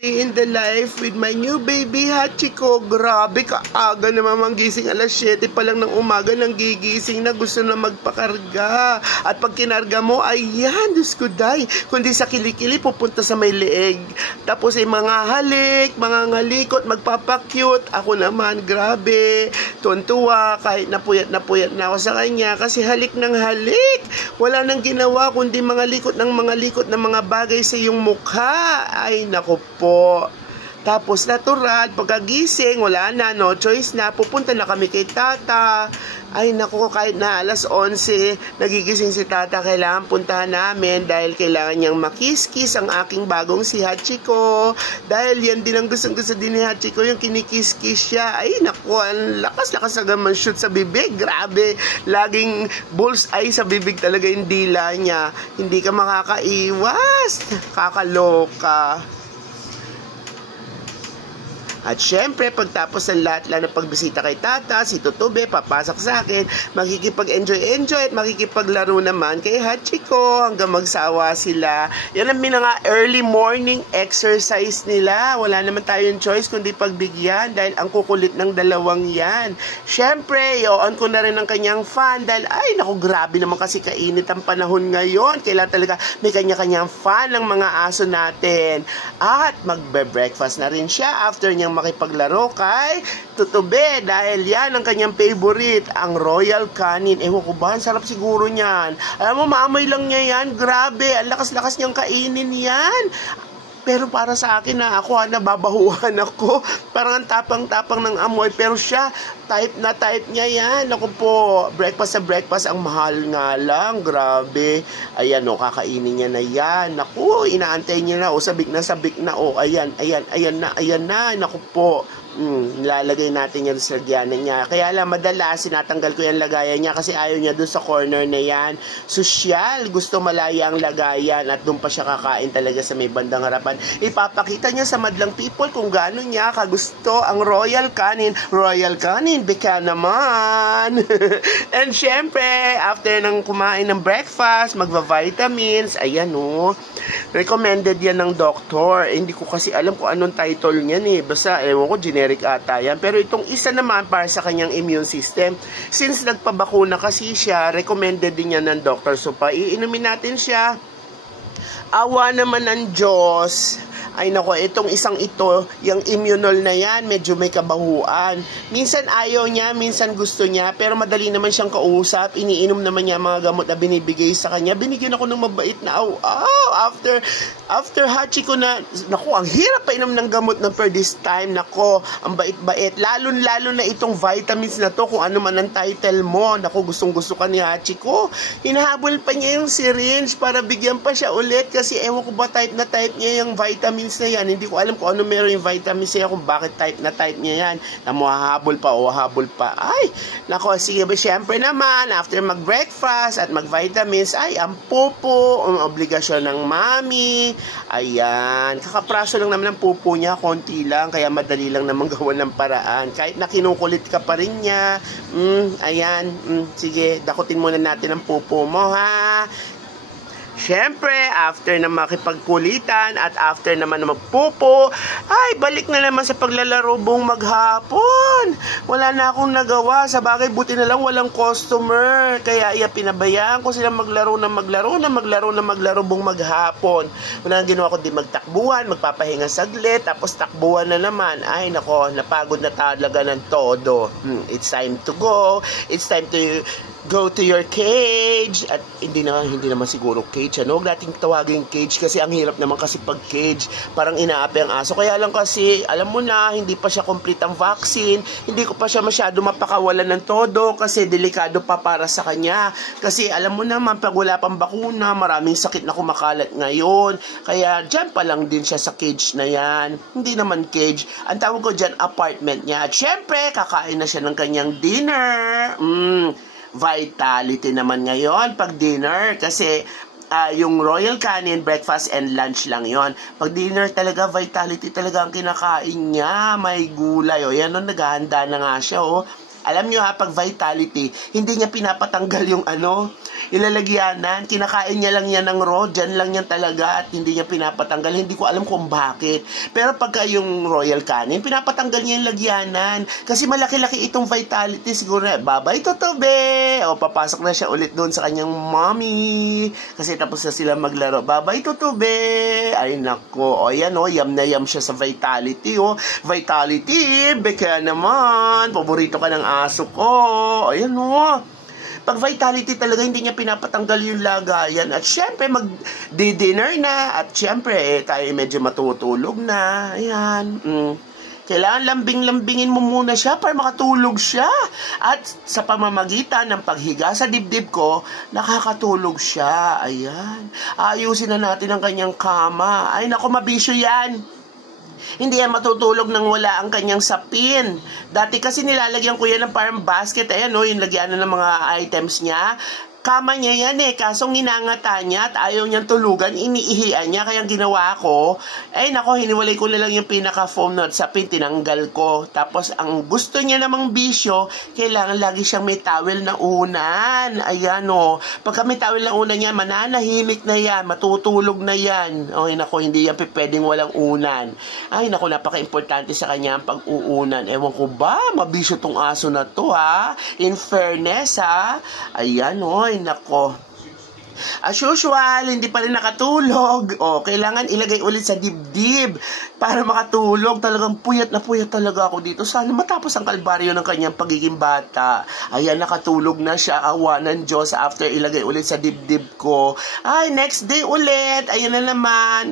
Day in the life with my new baby Hachiko. Grabe, kaaga naman manggising. Alas 7 pa lang ng umaga nang gigising na gusto na magpakarga. At pag kinarga mo, ayan, Diyos ko day. Kundi sa kilikili, pupunta sa may leeg. Tapos ay mga halik, mga ngalikot, magpapakyut. Ako naman, grabe. Tuntua, kahit napuyat na ako sa kanya. Kasi halik ng halik. Wala nang ginawa, kundi mga likot ng mga bagay sa iyong mukha. Ay, nako po. Tapos natural, pagkagising, wala na, no choice na, pupunta na kami kay tata. Ay naku, kahit na alas 11, nagigising si tata, kailangan puntahan namin dahil kailangan niyang makiskis ang aking bagong si Hachiko. Dahil yan din ang gusto din ni Hachiko, yung kinikiskis siya. Ay naku, ang lakas agad shoot sa bibig, grabe. Laging bullseye sa bibig talaga yung dila niya. Hindi ka makakaiwas, kakaloka. At syempre, pagtapos ng lahat ng pagbisita kay tata, si Tutube, papasok sa akin, makikipag-enjoy at makikipaglaro naman kay Hachiko hanggang magsawa sila. Yan ang mga early morning exercise nila. Wala naman tayong choice kundi pagbigyan dahil ang kukulit ng dalawang yan. Syempre, i-on ko na rin ang kanyang fan dahil ay naku, grabe naman kasi kainit ang panahon ngayon. Kailangan talaga may kanya-kanyang fan ng mga aso natin. At magbe-breakfast na rin siya after niyang makipaglaro kay Tutube dahil yan ang kanyang favorite, ang Royal Canin. Ewan ko ba, ang sarap siguro niyan. Alam mo, maamoy lang niya yan. Grabe, ang lakas-lakas niyang kainin yan. Pero para sa akin na ako, nababahuan ako. Parang ang tapang-tapang ng amoy. Pero siya, type niya yan. Ako po, breakfast sa breakfast, ang mahal nga lang. Grabe. Ayan o, kakainin niya na yan. Naku, inaantay niya na. O, sabik na. O, ayan na. Naku po. Nilalagay natin yan sa lagyanan niya. Kaya lang, madalas, sinatanggal ko yung lagayan niya kasi ayaw niya doon sa corner na yan. Sosyal, gusto malaya ang lagayan at doon pa siya kakain talaga sa may bandang harapan. Ipapakita niya sa madlang people kung gaano niya kagusto ang Royal Canin. Royal Canin, bika naman! And syempre, after nang kumain ng breakfast, magva-vitamins, ayan o. Recommended yan ng doktor. Hindi ko kasi alam kung anong title niyan eh. Basta, ewan ko, generic ata yan. Pero itong isa naman para sa kanyang immune system. Since nagpabakuna kasi siya, recommended din yan ng doktor. So, iinumin natin siya. Awa naman ng Diyos. Ay nako, itong isang ito, yung immunol na yan, medyo may kabahuan. Minsan ayaw niya, minsan gusto niya, pero madali naman siyang kausap. Iniinom naman niya mga gamot na binibigay sa kanya. Binigyan ako ng mabait na after Hachiko na, nako, ang hirap pa inom ng gamot na per this time. Nako, ang bait-bait. Lalo na itong vitamins na to, kung ano man ang title mo. Nako, gustong-gusto ka ni Hachiko. Hinahabol pa niya yung syringe para bigyan pa siya ulit kasi ewan ko ba type niya yung vitamins na yan. Hindi ko alam kung ano meron yung vitamins niya, kung bakit type niya yan. Na hahabol pa. Ay, nako, sige ba, syempre naman, after mag-breakfast at mag-vitamins, ay, ang pupo, ang obligasyon ng mami. Ayan, kakapraso lang naman ang pupo niya, konti lang, kaya madali lang naman gawa ng paraan. Kahit na kinukulit ka pa rin niya, ayan, sige, dakutin muna natin ang pupo mo, ha? Siyempre, after na makipagkulitan at after naman na magpupo, ay, balik na naman sa paglalaro buong maghapon. Wala na akong nagawa. Sa bagay, buti na lang walang customer. Kaya pinabayaan ko silang maglaro buong maghapon. Wala nang ginawa ko, di magtakbuhan, magpapahinga saglit, tapos takbuhan na naman. Ay, nako, napagod na talaga ng todo. It's time to go. It's time to go to your cage. At hindi naman siguro cage, huwag nating tawagin cage kasi ang hirap naman kasi pag cage, parang inaapi ang aso. Kaya lang kasi, alam mo na, hindi pa siya complete ang vaccine, hindi ko pa siya masyado mapakawalan ng todo kasi delikado pa para sa kanya. Kasi alam mo naman, pag wala pang bakuna, maraming sakit na kumakalat ngayon. Kaya dyan pa lang din siya sa cage na yan. Hindi naman cage, ang tawag ko dyan, apartment niya. At syempre, kakain na siya ng kanyang dinner. Vitality naman ngayon pag dinner kasi yung Royal Canin, breakfast and lunch lang yon. Pag dinner talaga, Vitality talaga ang kinakain niya. May gulay. Yan o, naghahanda na nga siya. Alam nyo ha, pag Vitality, hindi niya pinapatanggal yung ilalagyanan. Kinakain niya lang yan ng raw, dyan lang yan talaga at hindi niya pinapatanggal. Hindi ko alam kung bakit. Pero pagka yung royal canin, pinapatanggal niya yung lagyanan. Kasi malaki-laki itong Vitality. Siguro na, babay tutobe! O, papasok na siya ulit doon sa kanyang mommy. Kasi tapos na sila maglaro. Babay tutobe! Ay, nako. O, yan o, yam na yam siya sa Vitality. O, Vitality, beka naman. Paborito ka ng aso ko. Ayan o. Pag Vitality talaga, hindi niya pinapatanggal yung lagayan. At syempre, mag-dinner na. At syempre, tayo medyo matutulog na. Ayan. Kailangan lambing-lambingin mo muna siya para makatulog siya. At sa pamamagitan ng paghiga sa dibdib ko, nakakatulog siya. Ayan. Ayusin na natin ang kanyang kama. Ay, naku, mabisyo yan. Hindi yan matutulog nang wala ang kanyang sapin. Dati kasi nilalagyan ko yan ng parang basket. Ayan o, yung lagyan na ng mga items niya. Kama niya yan eh, kaso nginangata niya at ayaw niyang tulugan, iniihian niya. Kaya ginawa ko, ay nako, hiniwalay ko na lang yung pinaka-foam na sapin, tinanggal ko. Tapos ang gusto niya namang bisyo, kailangan lagi siyang may towel na unan. Ayan o, pagka may towel na unan niya, mananahimik na yan, matutulog na yan. Ay nako, hindi yan pwedeng walang unan. Ay nako, napaka-importante sa kanya ang pag-uunan. Ewan ko ba, mabisyo tong aso na to ha. In fairness ha. Ayan o. Ay, nako. As usual, hindi pa rin nakatulog. O, kailangan ilagay ulit sa dibdib para makatulog. Talagang puyat na puyat talaga ako dito. Sana matapos ang kalbaryo ng kanyang pagiging bata. Ayan, nakatulog na siya. Awa ng Diyos after ilagay ulit sa dibdib ko. Ay, next day ulit. Ayan na naman.